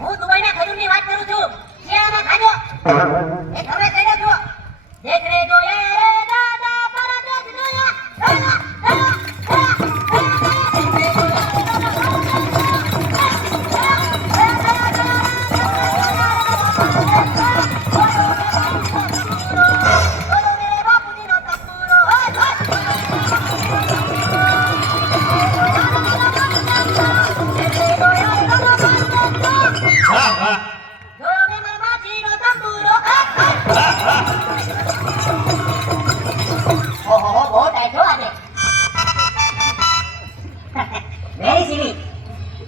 હું દુબઈના ખજૂરની વાત કરું છું. જે આમાં ખાજો એ તમે કહી દો દેખ રહે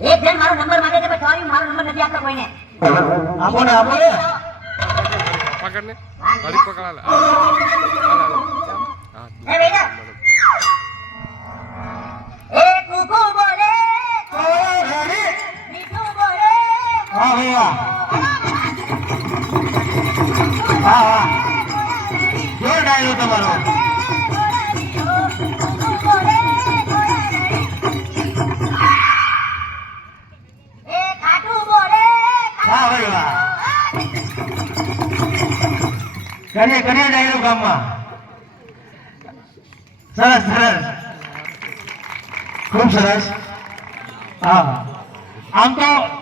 એક જણ મારો નંબર માંગે છે પણ sorry, મારો નંબર નથી આપતો કોઈને આપો ને આપો ને. પકડ ને પકડ હા હા ગામમાં. સરસ સરસ. ખૂબ સરસ. હા. આમ તો